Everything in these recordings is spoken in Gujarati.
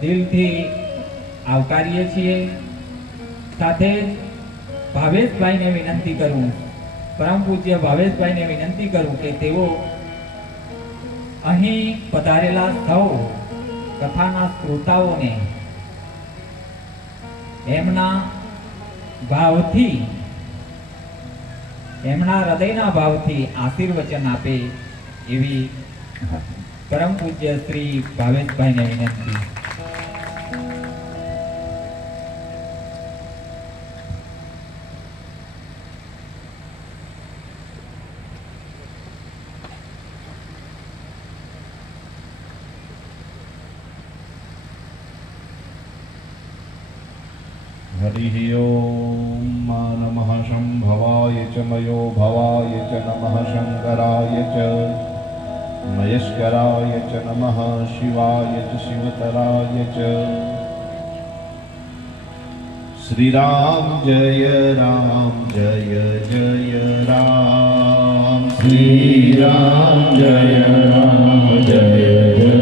દિલથી આવકારીએ છીએ। સાથે જ ભાવેશભાઈને વિનંતી કરું, પરમ પૂજ્ય ભાવેશભાઈને વિનંતી કરું કે તેઓ અહીં પધારેલા સૌ કથાના શ્રોતાઓને એમના ભાવથી, એમના હૃદયના ભાવથી આશીર્વચન આપે એવી પરમ પૂજ્ય શ્રી ભાવેશભાઈને વિનંતી। हरिः ओं नमः शम्भवाय च मयो भवाय च नमः शङ्कराय च महेश्वराय च नमः शिवाय च शिवतराय च। श्रीराम जय राम जय जय राम, श्रीराम जय राम जय जय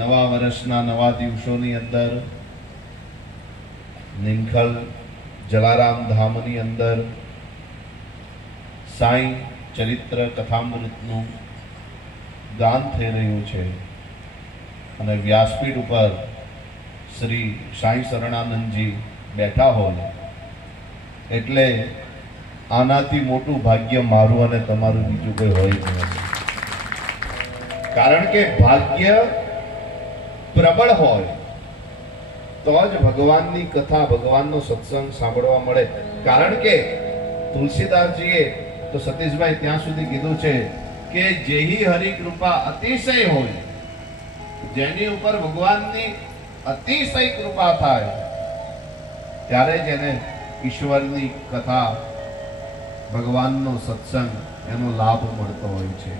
નવા વર્ષના નવા દિવસોની અંદર નિમખલ જલારામ ધામની અંદર સાંઈ ચરિત્ર કથામૃતનું ગાન થઈ રહ્યું છે અને વ્યાસપીઠ ઉપર શ્રી સાંઈ શરણાનંદજી બેઠા હોય એટલે આનાથી મોટું ભાગ્ય મારું અને તમારું બીજું કોઈ હોય જ નથી। કારણ કે ભાગ્ય પ્રબળ હોય તો જ ભગવાનની કથા, ભગવાનનો સત્સંગ સાંભળવા મળે। કારણ કે તુલસીદાસજીએ તો સતીશભાઈ ત્યાં સુધી કીધું છે કે જેહી હરિ કૃપા અતિશય હોય, જેની ઉપર ભગવાનની અતિશય કૃપા થાય ત્યારે જ એને ઈશ્વરની કથા, ભગવાનનો સત્સંગ એનો લાભ મળતો હોય છે।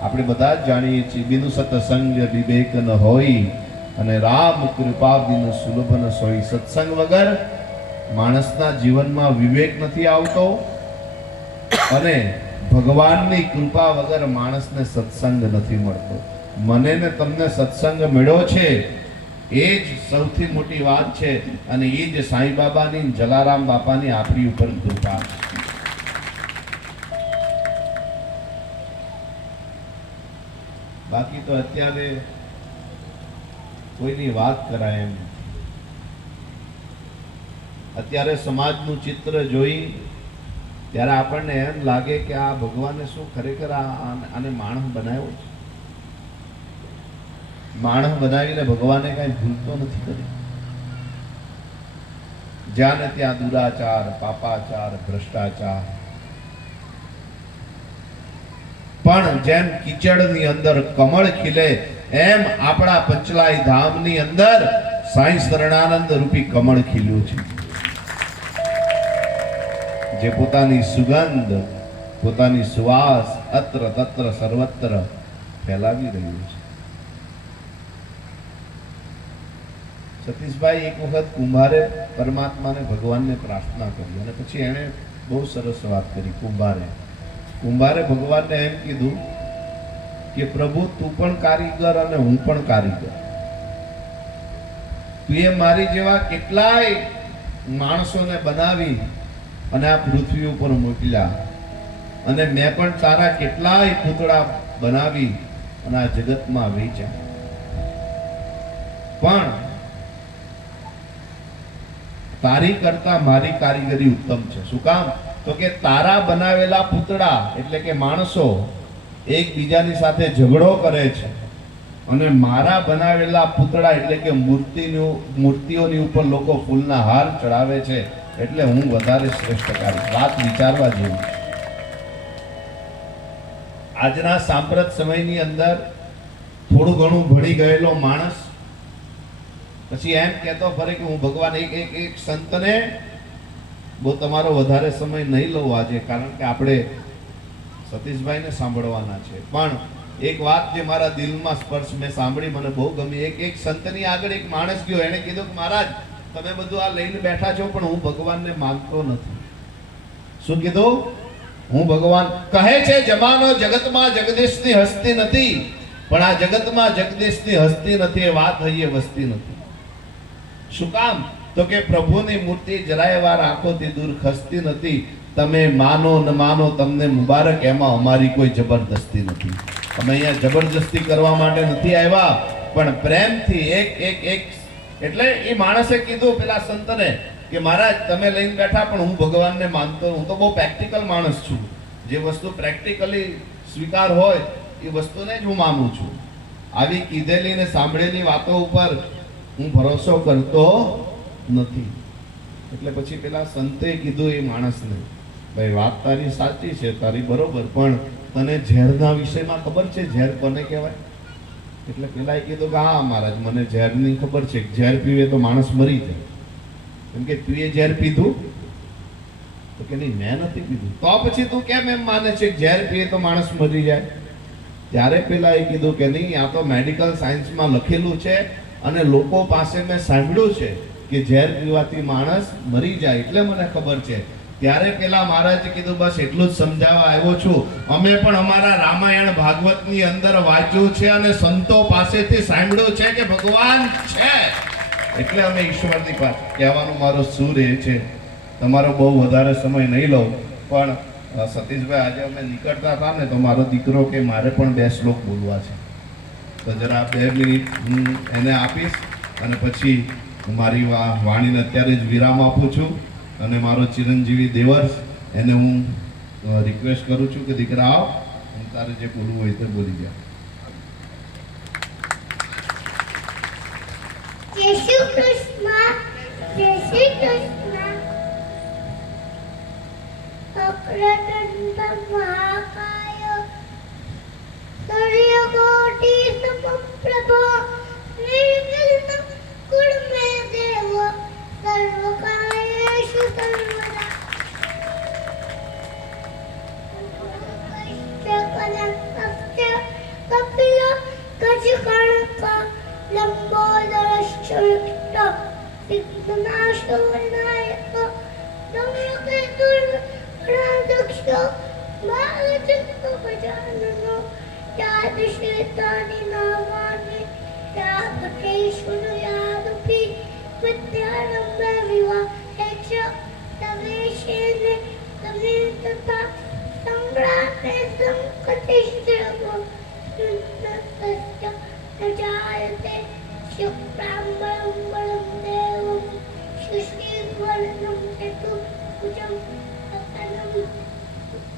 આપણે બધા જ જાણીએ છીએ બિનુ સત્સંગ વિવેક ન હોય અને રામ કૃપા બિનુ સુલભ ન સોઈ। સત્સંગ વગર માણસના જીવનમાં વિવેક નથી આવતો અને ભગવાનની કૃપા વગર માણસને સત્સંગ નથી મળતો। મને ને તમને સત્સંગ મળ્યો છે એ જ સૌથી મોટી વાત છે અને એ જ સાંઈ બાબાની, જલારામ બાપાની આપણી ઉપર કૃપા છે। બાકી તો અત્યારે કોઈની વાત કરાય એમ। અત્યારે સમાજનું ચિત્ર જોઈ ત્યારે આપણને એમ લાગે કે આ ભગવાને શું ખરેખર આને માણસ બનાવ્યો છે? માણસ બનાવીને ભગવાને કઈ ભૂલ તો નથી કરી. જ્યાં ને ત્યાં દુરાચાર, પાપાચાર, ભ્રષ્ટાચાર. પણ જેમ કીચડની અંદર કમળ ખીલે એમ આપણા પંચલાઈ ધામની અંદર સાંઈ શરણાનંદ રૂપી કમળ ખીલ્યું છે, જે પોતાની સુગંધ, પોતાની સુવાસ અત્ર તત્ર સર્વત્ર ફેલાવી રહ્યું છે. સતીશભાઈ એક વખત કુંભારે પરમાત્માને, ભગવાનને પ્રાર્થના કરી અને પછી એણે બહુ સરસ વાત કરી. કુંભારે ભગવાનને એમ કીધું કે પ્રભુ તું પણ કારીગર અને હું પણ કારીગર. તું એ મારી જેવા કેટલાય માણસોને બનાવી અને આ પૃથ્વી ઉપર મોકલ્યા, અને મેં પણ તારા કેટલાય પૂતળા બનાવી અને આ જગતમાં વેચ્યા. પણ તારી કરતા મારી કારીગરી ઉત્તમ છે. શું કામ? તો કે તારા બનાવેલા પૂતળા એટલે કે માણસો એકબીજાની સાથે ઝઘડો કરે છે, અને મારા બનાવેલા પૂતળા એટલે કે મૂર્તિઓની ઉપર લોકો ફૂલના હાર ચડાવે છે, એટલે હું વધારે શ્રેષ્ઠ કારીગર. વાત વિચારવા જેવી છે. આજના સાંપ્રત સમયની અંદર થોડું ઘણું ભણી ગયેલો માણસ પછી એમ કહેતો ફરે કે હું ભગવાન. એક સંતને, બહુ તમારો વધારે સમય નહીં લઉં આજે, કારણ કે આપણે સતીશભાઈને સાંભળવાના છે. પણ એક વાત જે મારા દિલમાં સ્પર્શ મેં સાંભળી, મને બહુ ગમી. એક સંતની આગળ એક માણસ ગયો, એને કીધું કે મહારાજ તમે બધું આ લઈને બેઠા છો, પણ હું ભગવાનને માનતો નથી. શું કીધું? હું ભગવાન કહે છે જમાનો જગતમાં જગદીશની હસ્તી નથી, પણ આ જગતમાં જગદીશની હસ્તી નથી, એ વાત હૈયે વસતી નથી. શું કામ? તો કે પ્રભુની મૂર્તિ જરાય વાર આંખોથી દૂર ખસતી નથી. તમે માનો ન માનો, તમને મુબારક, એમાં અમારી કોઈ જબરદસ્તી નથી. અમે અહીંયા જબરદસ્તી કરવા માટે નથી આવ્યા, પણ પ્રેમથી એક એટલે એ માણસે કીધું પેલા સંતને કે મહારાજ તમે લઈને બેઠા, પણ હું ભગવાનને માનતો. હું તો બહુ પ્રેક્ટિકલ માણસ છું. જે વસ્તુ પ્રેક્ટિકલી સ્વીકાર હોય એ વસ્તુને જ હું માનું છું. આવી કીધેલી ને સાંભળેલી વાતો ઉપર હું ભરોસો કરતો નથી. એટલે પછી પેલા સંતે કીધું એ માણસને, ભાઈ વાત તારી સાચી છે, તારી બરોબર, પણ તને ઝેરના વિષયમાં ખબર છે? ઝેર કોને કહેવાય? એટલે પેલાએ કીધું કે હા મહારાજ, મને ઝેરની ખબર છે. ઝેર પીવે તો માણસ મરી જાય. કેમ કે તું એ ઝેર પીધું? તો કે નહીં, મેં નથી પીધું. તો પછી તું કેમ એમ માને છે કે ઝેર પીએ તો માણસ મરી જાય? ત્યારે પેલાએ કીધું કે નહીં, આ તો મેડિકલ સાયન્સમાં લખેલું છે, અને લોકો પાસે મેં સાંભળ્યું છે કે ઝેર પીવાથી માણસ મરી જાય, એટલે મને ખબર છે. ત્યારે પેલા મહારાજે કીધું બસ એટલું જ સમજાવવા આવ્યો છું. અમે પણ અમારા રામાયણ ભાગવતની અંદર વાંચ્યું છે અને સંતો પાસેથી સાંભળ્યું છે કે ભગવાન છે, એટલે અમે ઈશ્વરની પાસે કહેવાનો મારો સુર એ છે. તમારો બહુ વધારે સમય નહીં લઉં, પણ સતીશભાઈ આજે અમે નીકળતા હતા ને, તો મારો દીકરો કે મારે પણ 2 શ્લોક બોલવા છે, તો જરા 2 મિનિટ હું એને આપીશ, અને પછી મારી વાણીને અત્યારે જ વિરામ આપું છું. અને મારો ચિરંજીવી દેવર્ષ, એને હું રિક્વેસ્ટ કરું છું કે દીકરા આવ, હું તારે જે બોલવું હોય તે બોલી જા. જય શ્રી કૃષ્ણ, જય શ્રી કૃષ્ણ. અક્રદંત મહાકાય સૂર્યકોટિ સમપ્રભ નિર્વિઘ્ન કુર્મે દેવ સર્વકાર્યેષુ સર્વદા. કલંકસ્ય કપિલો ગજકર્ણક લંબોદરશ્ચ વિકટ વિઘ્નનાશો વિનાયક નમ્રકેતુર્ગણાધક્ષ ભાગચક્ર ગજાનનો યાદશ્રેતાનિ નામાનિ યાગતેષુ યાદુપી વિદ્યારંભે વિવાહે ચ તવેશેને તમેતતા સંગ્રામે સંકટિશ્ચરવો સુન્નતસ્ય ન જાયતે શુક્રામ્બરમ બલમ દેવમ સુશીલવર્ણમ ચતુર્ભુજમ અતનમ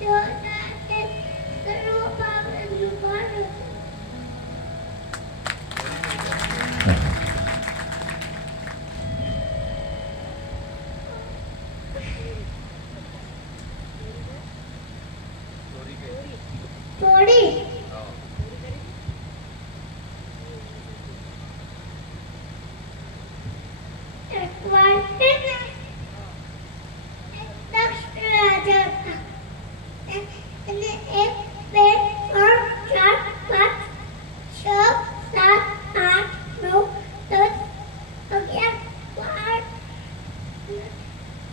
જોનાથે સર્વ પાપનું ભાર થોડી એક વાર છે ને એક દક્ષ રાજા હતા અને 1 2 3 4 5 6 7 8 9 10 11 12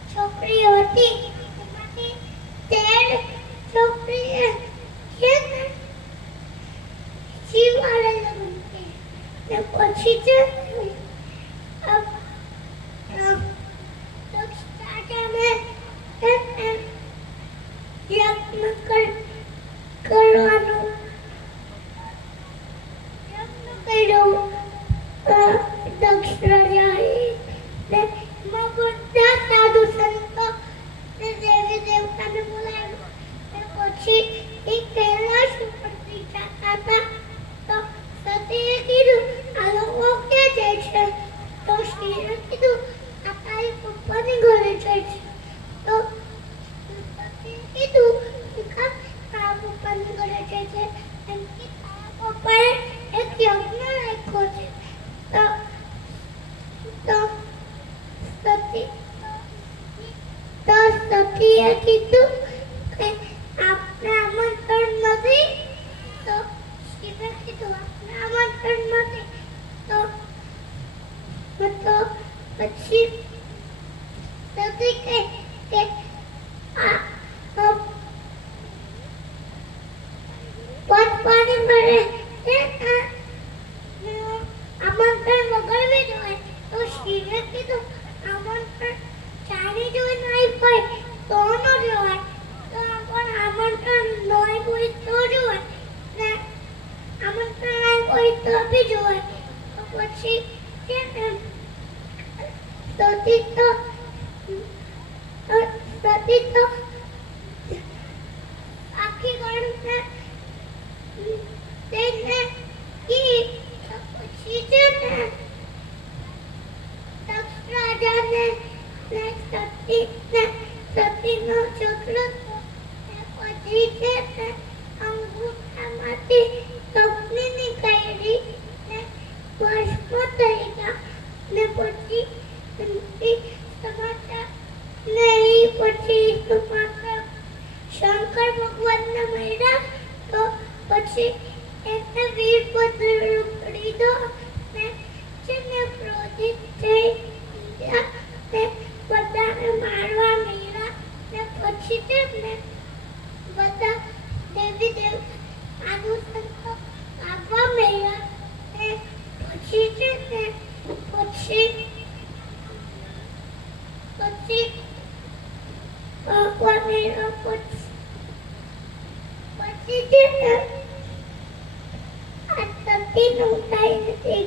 છોકરીઓ હતી એમાંથી 13 છોકરીએ છે ને શિવાળે લગ્ન કર્યા ને પછી છે દક્ષ રાજાને યજ્ઞ કરવાનો યજ્ઞ કર્યો દક્ષ રાજાએ ને એમાં બધા સાધુ સંતો ને દેવી દેવતાને બોલાવ્યા ને પછી એ કૈલાસ ઉપરથી જતા હતા તો સતીએ કીધું આ લોકો ક્યાં જાય છે તો શિવે કીધું આ તારી પપ્પાની ઘરે જાય છે તો સતીએ કીધું કા તારા પપ્પાની ઘરે જાય છે એમ કે તારા પપ્પાએ એક યજ્ઞ રાખ્યો છે તો સતીએ કીધું કે આપણે આમંત્રણ નથી તો શિવે કીધું આપણે આમંત્રણ નથી તો પછી સતી કહે કે આ પદ પાણી મળે છે આમંત્રણ વગરવી જોઈએ તો શિવે કીધું આમંત્રણ ચાલી જોઈ નહીં હોય તો ન જોવાય તો પણ આમંત્રણ નહીં હોય તો જોવાય ને આમંત્રણ નહીં હોય તો બી જોવાય તો પછી સતી તો આખી ગણને તેને કી પછી છે ને દક્ષ રાજાને ને સતીનો ઝઘડો પછી છે ને અંગૂઠામાંથી અગ્નિ નીકળી ને ભસ્મ થઈ ગયા ને પછી સમાચાર ને પછી સમાચાર શંકર ભગવાનને મળ્યા તો પછી એને વીરભદ્ર રૂપ લીધો ને જેને ક્રોધિત થઈ ગયા ને બધાને મારવા મળ્યા ને પછી તેમને બધા દેવી દેવતા સાધુ સંતો આવવા મળ્યા ને પછી છે ને પછી છે ને આ સતીનું કાંઈ નથી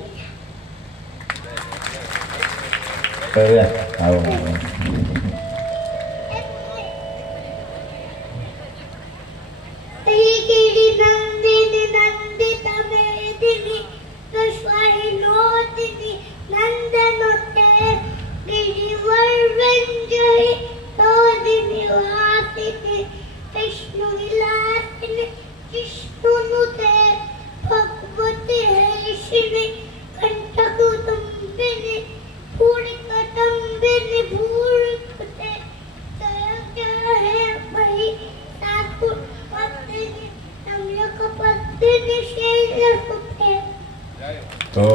તો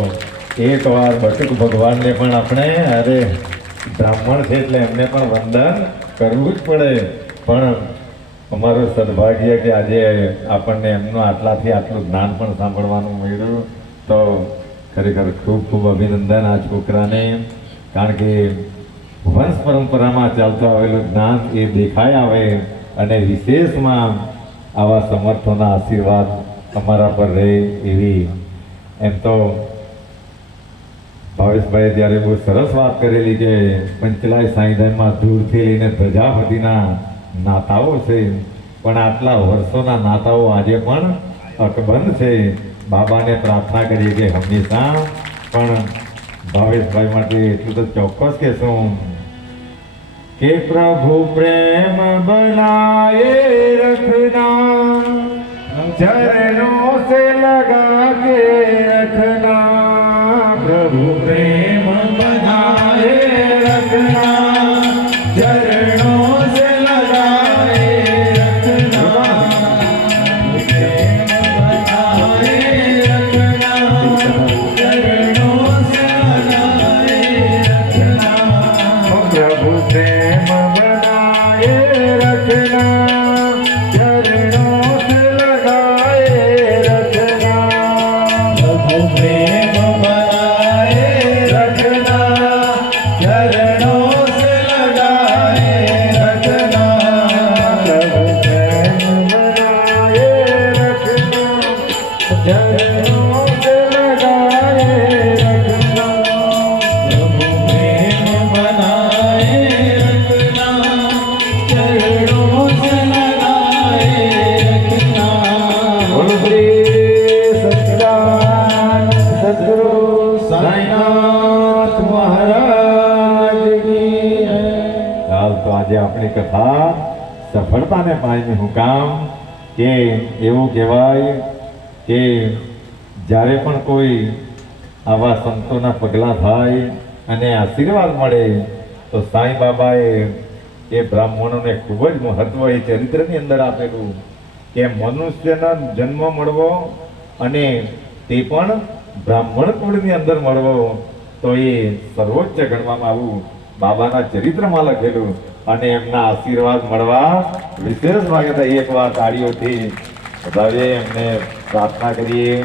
એક વાર બટુક ભગવાનને પણ આપણે અરે બ્રાહ્મણ છે એટલે એમને પણ વંદન કરવું જ પડે પણ અમારું સદભાગ્ય કે આજે આપણને એમનું આટલાથી આટલું જ્ઞાન પણ સાંભળવાનું મળ્યું તો ખરેખર ખૂબ ખૂબ અભિનંદન આ છોકરાને કારણ કે વંશ પરંપરામાં ચાલતું આવેલું જ્ઞાન એ દેખાય આવે અને વિશેષમાં આવા સમર્થોના આશીર્વાદ અમારા પર રહે એવી એમ તો ભાવેશભાઈએ ત્યારે બહુ સરસ વાત કરેલી કે પંચલાય સાંઈધામમાં દૂરથી લઈને પ્રજાપતિના નાતાઓ છે પણ આટલા વર્ષોના નાતાઓ આજે પણ અકબંધ છે. બાબાને પ્રાર્થના કરીએ કે હંમેશા પણ ભાવેશભાઈ માટે એટલું તો ચોક્કસ કહેશું કે પ્રભુ પ્રેમ બનાએ રખના, ચरणों से लगा के रखना, प्रभु प्रेम बनाए रखना, चरणों से लगाए रखना, प्रेम बनाए रखना, चरणों से लगाए रखना, प्रभु प्रेम बनाए रखना, चरणों से लगाए रखना, प्रभु प्रेम बनाए रखना, चरणों से लगाए रखना, प्रभु प्रेम बनाए रखना, चरणों से लगाए रखना, प्रभु प्रेम बनाए रखना, चरणों से लगाए रखना। बोलो श्री सच्चिदानंद सद्गुरु साईनाथ महाराज की जय। હાલ તો આજે આપણી કથા સફળતાને પામી હું કામ કે એવું કહેવાય કે જ્યારે પણ કોઈ આવા સંતોના પગલાં થાય અને આશીર્વાદ મળે તો સાંઈ બાબાએ એ બ્રાહ્મણોને ખૂબ જ મહત્વ એ ચરિત્રની અંદર આપેલું કે મનુષ્યનો જન્મ મળવો અને તે પણ બ્રાહ્મણ કુળની અંદર મળવો તો એ સર્વોચ્ચ ગણવામાં આવું બાબાના ચરિત્રમાં લખેલું અને એમના આશીર્વાદ મળવા વિશેષ ભાગે એકવાર તાળીઓથી વધાવીએ એમને પ્રાર્થના કરીએ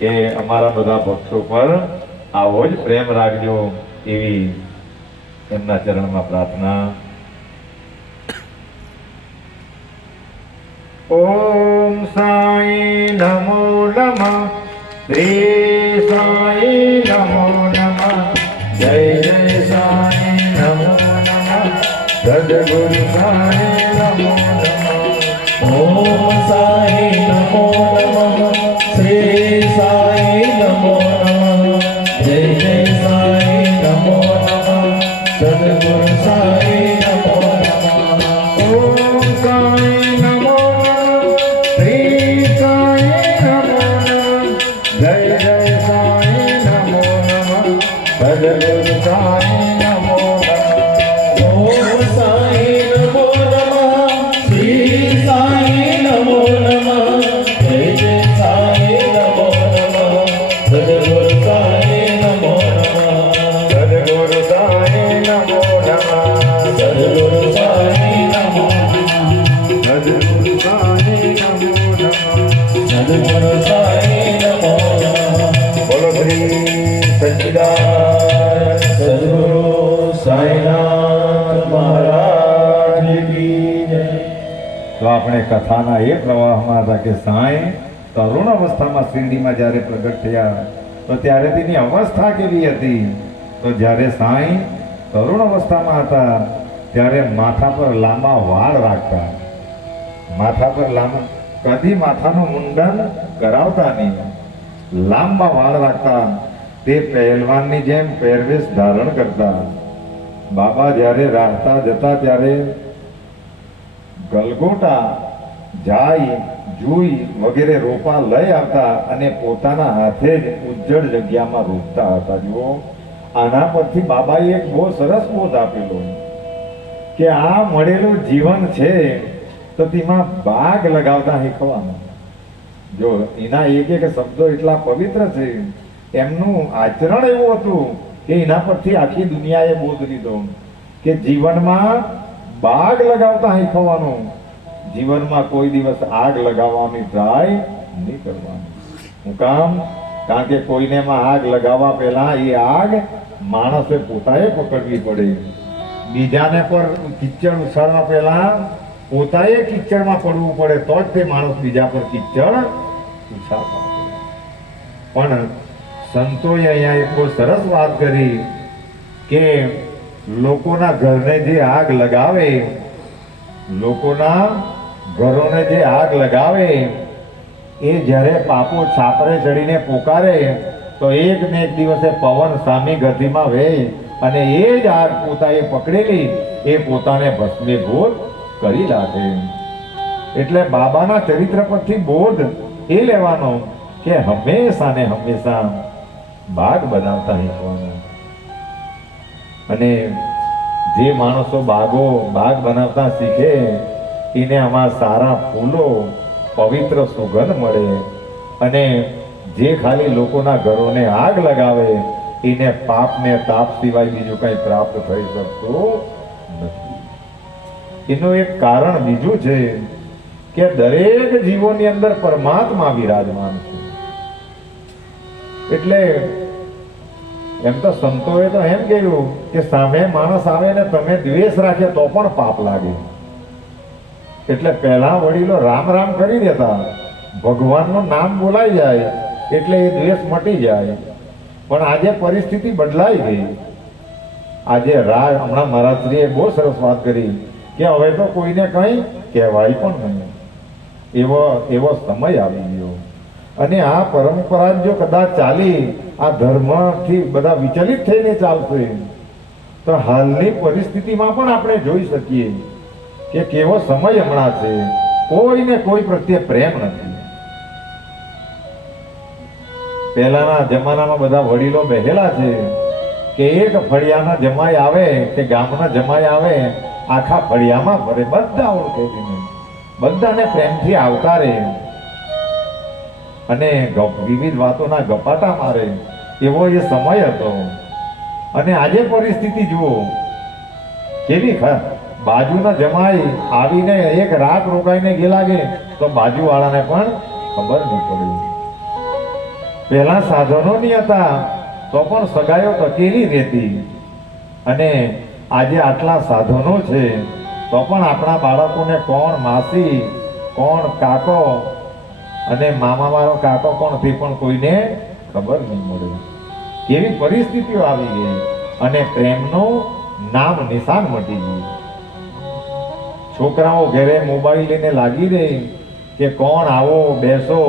કે અમારા બધા ભક્તો પર આવો જ પ્રેમ રાખજો એવી એમના ચરણમાં પ્રાર્થના. ઓમ સાઈ નમો નમઃ, શ્રી સાઈ નમો નમઃ, જય જય સાઈ નમો નમઃ, સદગુરુ સાઈ નમો નમઃ. ઓમ સાઈ નમો નમઃ, શ્રી સાઈ નમો નમઃ, જય જય સાઈ નમો નમઃ, સદગુરુ સાઈ નમો નમઃ. ઓમ સાઈ નમો નમઃ, શ્રી સાઈ નમો નમઃ, જય જય સાઈ નમો નમઃ, સદગુરુ સાઈ નમો નમઃ. ઓમ સાઈ નમો નમઃ, શ્રી સાઈ નમો નમઃ, જય જય સાઈ નમો નમઃ, સદગુરુ સાઈ નમો નમઃ. સદગુરુ સાઈ નમો નમઃ, સદગુરુ સાઈ નમો નમઃ, સદગુરુ સાઈ નમો નમઃ. સદગુરુ સાઈ નમો નમઃ. બોલો શ્રી સચ્ચિદાનંદ સદગુરુ સાઈનાથ મહારાજ કી જય. તો આપણે કથાના એ પ્રવાહમાં હતા કે સાંઈ તરુણ અવસ્થામાં શિરડીમાં જ્યારે પ્રગટ થયા તો ત્યારે તેની અવસ્થા કેવી હતી? તો જ્યારે સાંઈ તરુણ અવસ્થામાં હતા ત્યારે માથા પર લાંબા વાળ રાખતા, માથા પર લાંબા, કદી માથાનું મુંડન કરાવતા નહીં, લાંબા વાળ રાખતા, તે પહેલવાનની જેમ પહેરવેશ ધારણ કરતા. બાબા જ્યારે રાહતા જતા ત્યારે ગલગોટા, જાય, જુઈ વગેરે રોપા લઈ આવતા અને પોતાના હાથે જ ઉજ્જડ જગ્યામાં રોપતા હતા. જુઓ, આના પરથી બાબાએ એક બહુ સરસ બોધ આપેલો કે આ મળેલું જીવન છે તો તેમાં બાગ લગાવતા શીખવાનું. જો એના એક એક શબ્દો એટલા પવિત્ર છે, એમનું આચરણ એવું હતું કે એના પરથી આખી દુનિયાએ બોધ લીધો કે જીવનમાં બાગ લગાવતા શીખવાનું, જીવનમાં કોઈ દિવસ આગ લગાવવાની ટ્રાય નહીં કરવાની. હું કામ? કારણ કે કોઈને એમાં આગ લગાવવા પહેલા એ આગ માણસે પોતાએ પકડવી પડે. બીજાને પર કિચડ ઉછાળવા પહેલા પોતાએ કિચડમાં પડવું પડે તો જ તે માણસ બીજા પર કિચડ ઉછાળવા પડે. પણ સંતોએ અહીંયા એક બહુ સરસ વાત કરી કે લોકોના ઘરને જે આગ લગાવે, લોકોના ઘરોને જે આગ લગાવે એ જ્યારે પાપો છાપરે ચડીને પોકારે તો એક ને એક દિવસે પવન સામી ગતિમાં વહે અને એ જ આગ પોતાએ પકડેલી એ પોતાને ભસ્મીભૂત કરી નાખે. એટલે બાબાના ચરિત્ર પરથી બોધ એ લેવાનો કે હંમેશા ને હંમેશા બાગ બનાવતા શીખવાનું. અને જે માણસો બાગ બનાવતા શીખે એને આમાં સારા ફૂલો પવિત્ર સુગંધ મળે. અને જે ખાલી લોકોના ઘરોને આગ લગાવે એને પાપ ને તાપ સિવાય બીજું કંઈ પ્રાપ્ત થઈ શકતું નથી. એનું એક કારણ બીજું છે કે દરેક જીવોની અંદર પરમાત્મા વિરાજમાન છે. એટલે એમ તો સંતોએ તો એમ કહ્યું કે સામે માણસ આવે ને તમે દ્વેષ રાખે તો પણ પાપ લાગે. એટલે પહેલા વડીલો રામ રામ કરી દેતા, ભગવાનનું નામ બોલાઈ જાય એટલે એ દ્વેષ મટી જાય. પણ આજે પરિસ્થિતિ બદલાઈ ગઈ. આજે હમણાં મહારાજશ્રીએ બહુ સરસ વાત કરી કે હવે તો કોઈને કંઈ કહેવાય પણ નહીં, એવો સમય આવી ગયો. અને આ પરંપરા જો કદાચ ચાલી આ ધર્મથી બધા વિચલિત થઈને ચાલશે તો હાલની પરિસ્થિતિમાં પણ આપણે જોઈ શકીએ કે કેવો સમય હમણાં છે. કોઈને કોઈ પ્રત્યે પ્રેમ નથી. પહેલાના જમાનામાં બધા વડીલો બેહેલા છે કે એક ફળિયાના જમાઈ આવે કે ગામના જમાઈ આવે આખા ફળિયામાં ફરે, બધા ઓળખે છે, બધાને પ્રેમથી આવકારે અને વિવિધ વાતોના ગપાટા મારે. એવો એ સમય હતો. અને આજે પરિસ્થિતિ જુઓ કેવી બાજુના જમાઈ આવીને એક રાત રોકાઈને ગયેલા કે તો બાજુવાળાને પણ ખબર નહીં પડી. પહેલા સાધનો નહીં હતા તો પણ સગાઈઓ ટકેલી રહેતી. અને આજે આટલા સાધનો છે તો પણ આપણા બાળકોને કોણ માસી, કોણ કાકો અને મામા વાળો કાકો કોણ તે પણ કોઈને ખબર નહીં મળે. કેવી પરિસ્થિતિઓ આવી ગઈ અને પ્રેમનું નામ નિશાન મટી ગયું. છોકરાઓ ઘરે મોબાઈલ લઈને લાગી રહે કે કોણ આવો બેસો,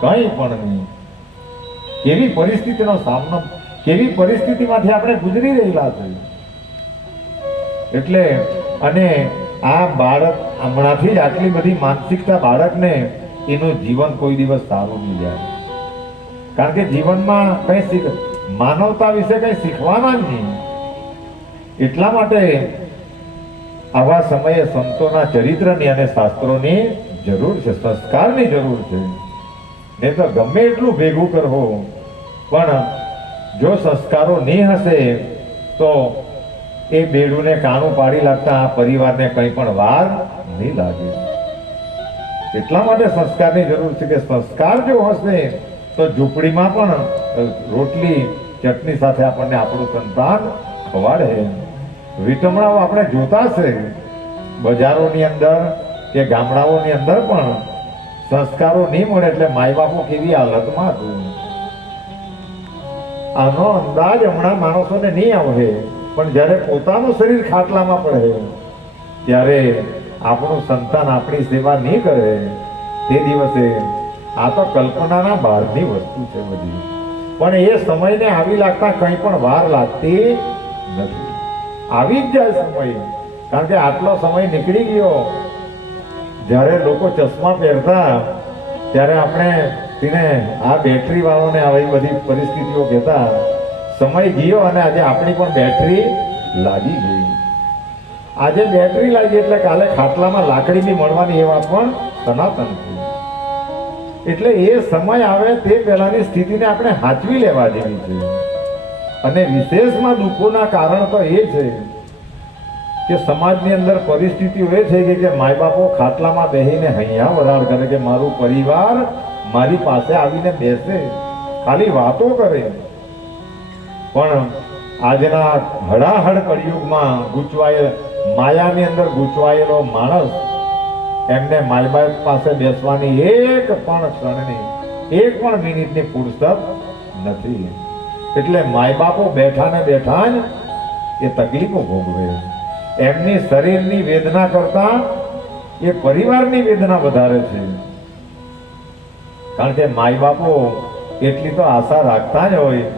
કંઈ પણ નહીં. કેવી પરિસ્થિતિનો સામનો, કેવી પરિસ્થિતિમાંથી આપણે ગુજરી રહેલા છે. એટલે અને આ બાળક હમણાંથી જ આટલી બધી માનસિકતા બાળકને એનું જીવન કોઈ દિવસ સારું નહીં જાય. કારણ કે જીવનમાં કંઈ માનવતા વિશે કંઈ શીખવાના જ નહીં. એટલા માટે આવા સમયે સંતોના ચરિત્રની અને શાસ્ત્રોની જરૂર છે, સંસ્કારની જરૂર છે. નહીં તો ગમે એટલું ભેગું કરવો પણ જો સંસ્કારો નહીં હશે તો એ બેડુને કાણું પાડી લાગતા આ પરિવારને કંઈ પણ વાર નહીં લાગે. એટલા માટે સંસ્કારની જરૂર છે કે સંસ્કાર જો હશે તો ઝૂંપડીમાં પણ રોટલી ચટણી સાથે આપણને આપણું સંતાન ખવાડે. વિટમણાઓ આપણે જોતા છે બજારોની અંદર કે ગામડાઓની અંદર પણ સંસ્કારો નહીં મળે એટલે માય બાપો કેવી હાલતમાં છે. આનો અંદાજ હમણાં માણસોને નહીં આવે. પણ જ્યારે પોતાનું શરીર ખાટલામાં પડે ત્યારે આપણું સંતાન આપણી સેવા નહીં કરે તે દિવસે આ તો કલ્પનાના બહારની વસ્તુ છે બધી. પણ એ સમયને આવી લાગતા કંઈ પણ વાર લાગતી નથી. આવી જ જાય સમય. કારણ કે આટલો સમય નીકળી ગયો. જ્યારે લોકો ચશ્મા પહેરતા ત્યારે આપણે તેને આ બેટરી વાળોને આવી બધી પરિસ્થિતિઓ કહેતા. સમય ગયો અને આજે આપણી પણ બેટરી લાગી ગઈ. આજે બેટરી લાગી એટલે કાલે ખાટલામાં લાકડી બી મળવાની એ વાત પણ સનાતન છે. એટલે એ સમય આવે તે પહેલાની સ્થિતિને આપણે સાચવી લેવા જેવી છે. અને વિશેષમાં દુઃખોના કારણ તો એ છે કે સમાજની અંદર પરિસ્થિતિઓ એ થઈ ગઈ કે માય બાપો ખાટલામાં બેસીને હૈયા વરાળ કરે કે મારું પરિવાર મારી પાસે આવીને બેસે, ખાલી વાતો કરે. પણ આજના હડાહડ કળિયુગમાં માયાની અંદર ગૂંચવાયેલો માણસ એમને માય બાપ પાસે બેસવાની એક પણ ક્ષણની, એક પણ મિનિટની ફુરસત નથી. એટલે માય બાપો બેઠા ને બેઠા જ એ તકલીફો ભોગવે. એમની શરીરની વેદના કરતા એ પરિવારની વેદના વધારે છે. કારણ કે માય બાપો એટલી તો આશા રાખતા જ હોય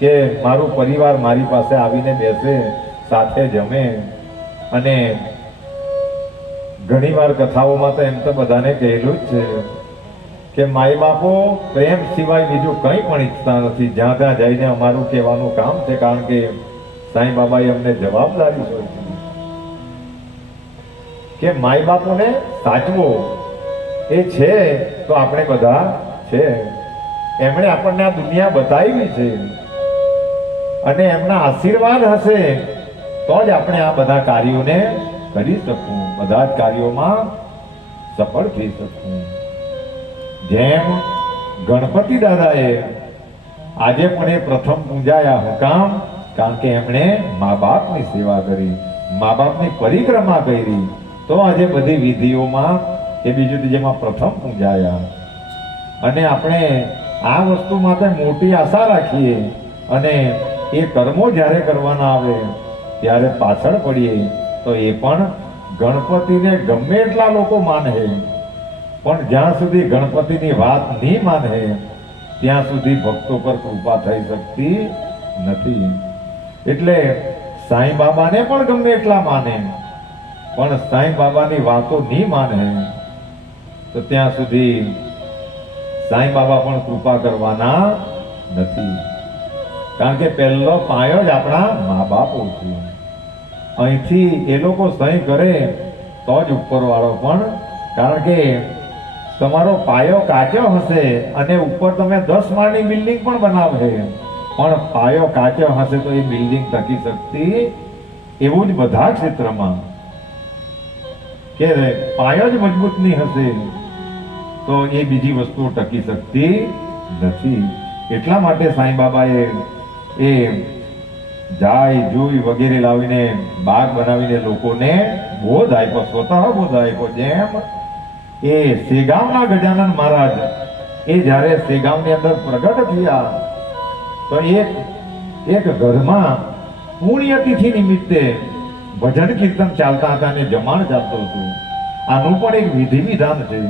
કે મારું પરિવાર મારી પાસે આવીને બેસે, સાથે જમે. અને ઘણીવાર કથાઓમાં તો એમ તો બધાને કહેલું જ છે કે માય બાપો પ્રેમ સિવાય બીજું કંઈ પણ ઈચ્છતા નથી. જ્યાં ત્યાં જઈને અમારું કહેવાનું કામ છે, કારણ કે સાંઈ બાબાએ અમને જવાબદારી સોંપી કે માય બાપોને સાચવો. એ છે તો આપણે બધા છે. એમણે આપણને આ દુનિયા બતાવી છે અને એમના આશીર્વાદ હશે તો જ આપણે આ બધા કાર્યોને કરી શકું, બધા જ કાર્યોમાં સફળ થઈ શકું. જેમ ગણપતિ દાદાએ આજે પણ એ પ્રથમ પૂજાયા. હું કામ? કારણ કે એમણે મા બાપની સેવા કરી, મા બાપની પરિક્રમા કરી, તો આજે બધી વિધિઓમાં એ બીજું જેમાં પ્રથમ પૂજાયા. અને આપણે આ વસ્તુ માટે મોટી આશા રાખીએ અને એ કર્મો જ્યારે કરવાના આવે ત્યારે પાછળ પડીએ તો એ પણ ગણપતિને ગમે એટલા લોકો માને, પણ જ્યાં સુધી ગણપતિની વાત નહીં માને ત્યાં સુધી ભક્તો પર કૃપા થઈ શકતી નથી. એટલે સાંઈ બાબાને પણ ગમે એટલા માને, પણ સાંઈ બાબાની વાતો નહીં માને તો ત્યાં સુધી સાંઈ બાબા પણ કૃપા કરવાના નથી. કારણ કે પહેલો પાયો જ આપણા મા બાપો છે. અહીંથી એ લોકો સહી કરે તો જ ઉપરવાળો પણ, કારણ કે તમારો પાયો કાચો હશે અને ઉપર તમે 10 માળની બિલ્ડિંગ પણ બનાવે, પણ પાયો કાચો હશે તો એ બિલ્ડિંગ ટકી શકતી. એવું જ બધા ક્ષેત્રમાં કે પાયો જ મજબૂત નહીં હશે તો એ બીજી વસ્તુઓ ટકી શકતી નથી. એટલા માટે સાંઈ બાબાએ એ જાય જોઈ વગેરે લાવીને બાગ બનાવીને લોકોને બોધ આપ્યો, સ્વતઃ બોધ આપ્યો. જેમ એ સેગામના ગજાનન મહારાજ એ જ્યારે સેગામની અંદર પ્રગટ થયા તો એક ઘરમાં પુણ્યતિથિ નિમિત્તે ભજન કીર્તન ચાલતા હતા અને જમાણ ચાલતું હતું. આનું પણ એક વિધિ વિધાન છે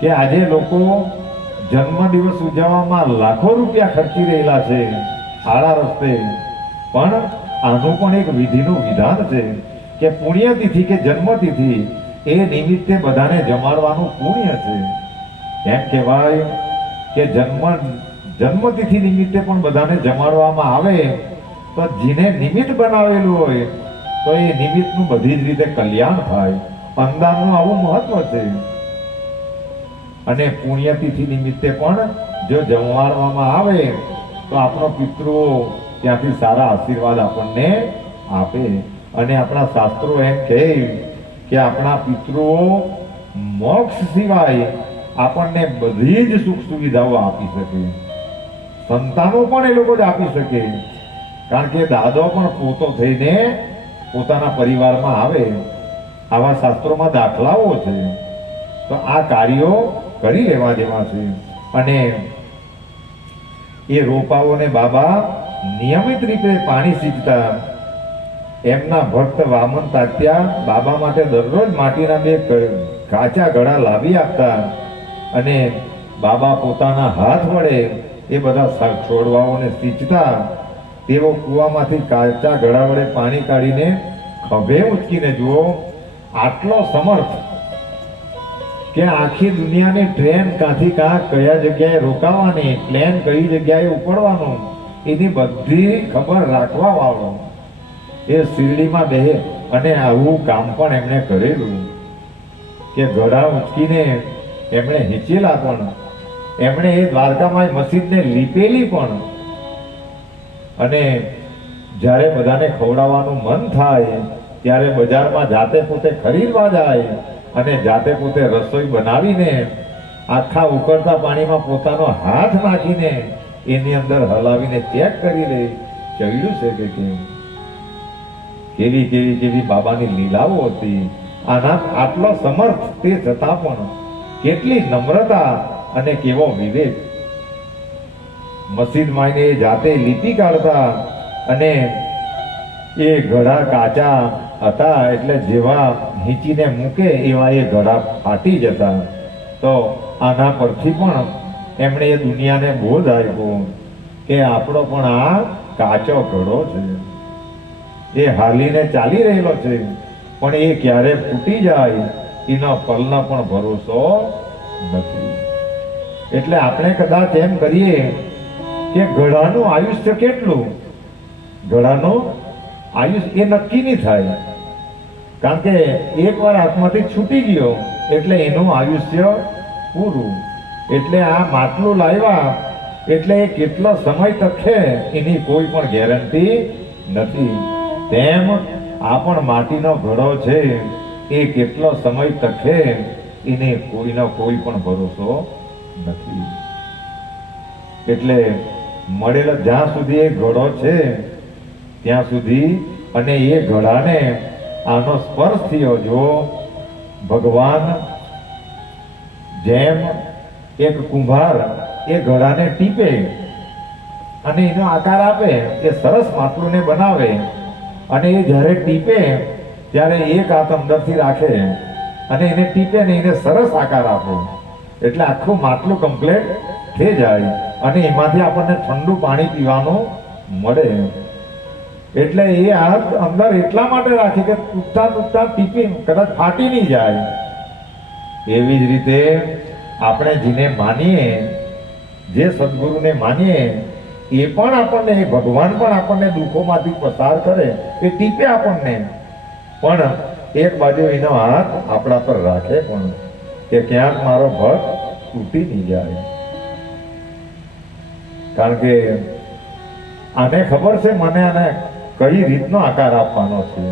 કે આજે લોકો જન્મદિવસ ઉજવવામાં લાખો રૂપિયા ખર્ચી રહેલા છે આડા રસ્તે, પણ આનું પણ એક વિધિનું વિધાન છે કે પુણ્યતિથિ કે જન્મતિથિ એ નિમિત્તે બધાને જમાડવાનું પુણ્ય છે. એમ કહેવાય કે જન્મતિથિ નિમિત્તે પણ બધાને જમાડવામાં આવે તો જેને નિમિત્ત બનાવેલું હોય તો એ નિમિત્તનું બધી જ રીતે કલ્યાણ થાય. અંદાજનું આવું મહત્વ છે. અને પુણ્યતિથિ નિમિત્તે પણ જો જમાડવામાં આવે તો આપણો પિતૃઓ ત્યાંથી સારા આશીર્વાદ આપણને આપે. અને આપણા શાસ્ત્રો એમ કહે કે આપણા પિતૃઓ મોક્ષ સિવાય આપણને બધી જ સુખ સુવિધાઓ આપી શકે, સંતાનો પણ એ લોકો જ આપી શકે. કારણ કે દાદો પણ પોતો થઈને પોતાના પરિવારમાં આવે, આવા શાસ્ત્રોમાં દાખલાઓ છે. તો આ કાર્યો કરી લેવા જેવા છે. અને એ રોપાઓને બાબા નિયમિત રીતે પાણી સિંચતા. એમના ભક્ત વામન તાત્યા બાબા માટે દરરોજ માટીના 2 કાચા ઘડા લાવી આપતા અને બાબા પોતાના હાથ વડે એ બધા છોડવાઓને સિંચતા. તેઓ કૂવામાંથી કાચા ઘડા વડે પાણી કાઢીને ખભે ઉચકીને જુઓ આટલો સમર્થ કે આખી દુનિયાની ટ્રેન કાંથી કાં કયા જગ્યાએ રોકાવાની, પ્લેન કઈ જગ્યાએ ઉપડવાનું, એની બધી ખબર રાખવા વાળો એ શિરડીમાં બેહે. અને આવું કામ પણ એમણે કરેલું કે ઘડા ઉચકીને એમણે હીચેલા પણ, એમણે એ દ્વારકામાં મસ્જિદને લીપેલી પણ. અને જ્યારે બધાને ખવડાવવાનું મન થાય ત્યારે બજારમાં જાતે પોતે ખરીદવા જાય અને જાતે પોતે રસોઈ બનાવીને આખા ઉકળતા પાણીમાં પોતાનો હાથ નાખીને એની અંદર હલાવીને ચેક કરી લે ચડ્યું છે કે કેમ. કેવી બાબાની લીલાઓ હતી. આના આટલો સમર્થ તે છતાં પણ કેટલી નમ્રતા અને કેવો વિવેક. મસ્જિદમાં એ જાતે લીપી કાઢતા અને એ ઘડા કાચા હતા એટલે જેવા હીંચીને મૂકે એવા એ ઘડા ફાટી જતા. તો આના પરથી પણ એમણે એ દુનિયાને બોધ આપ્યો કે આપણો પણ આ કાચો ઘડો છે, એ હાલીને ચાલી રહેલો છે, પણ એ ક્યારે ફૂટી જાય એનો પલનો પણ ભરોસો નથી. એટલે આપણે કદાચ એમ કરીએ કે ઘડાનું આયુષ્ય કેટલું, ઘડાનું આયુષ્ય એ નક્કી નહીં થાય, કારણ કે એકવાર હાથમાંથી છૂટી ગયો એટલે એનું આયુષ્ય પૂરું. એટલે આ માટલું લાવ્યા એટલે એ કેટલો સમય તકશે એની કોઈ પણ ગેરંટી નથી. તેમ આ પણ માટીનો ઘડો છે, એ કેટલો સમય તકશે એને કોઈનો કોઈ પણ ભરોસો નથી. એટલે મળેલો જ્યાં સુધી એ ઘડો છે ત્યાં સુધી, અને એ ઘડાને આનો સ્પર્શ થયો. જો ભગવાન જેમ એક કુંભાર એ ઘડાને ટીપે અને એનો આકાર આપે, એ સરસ માટલુંને બનાવે, અને એ જ્યારે ટીપે ત્યારે એક હાથ અંદરથી રાખે અને એને ટીપે ને એને સરસ આકાર આપે, એટલે આખું માટલું કમ્પ્લીટ થઈ જાય અને એમાંથી આપણને ઠંડુ પાણી પીવાનું મળે. એટલે એ હાથ અંદર એટલા માટે રાખે કે તૂટતા તૂટતા ટીપી કદાચ ફાટી નહીં જાય. એવી જ રીતે આપણે જેને માનીએ, જે સદગુરુને માનીએ, એ પણ આપણને, એ ભગવાન પણ આપણને દુઃખોમાંથી પસાર કરે, એ ટીપે આપણને, પણ એક બાજુ એનો હાથ આપણા પર રાખે પણ કે ક્યાંક મારો ભક્ત તૂટી નહીં જાય. કારણ કે આને ખબર છે મને આને કઈ રીતનો આકાર આપવાનો છે.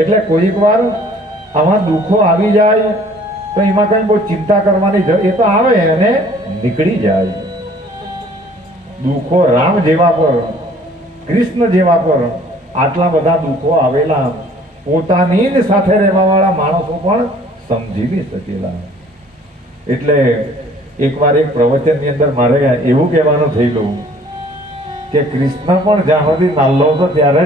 એટલે કોઈક વાર આમાં દુઃખો આવી જાય તો એમાં કઈ બહુ ચિંતા કરવાની એ તો આવે અને નીકળી જાય. દુઃખો રામ જેવા પર, કૃષ્ણ જેવા પર આટલા બધા દુઃખો આવેલા પોતાની જ સાથે રહેવાવાળા માણસો પણ સમજી નહીં શકેલા. એટલે એકવાર એક પ્રવચનની અંદર મારે એવું કહેવાનું થયેલું કે કૃષ્ણ પણ જ્યાં સુધી નાલ્લો હતો ત્યારે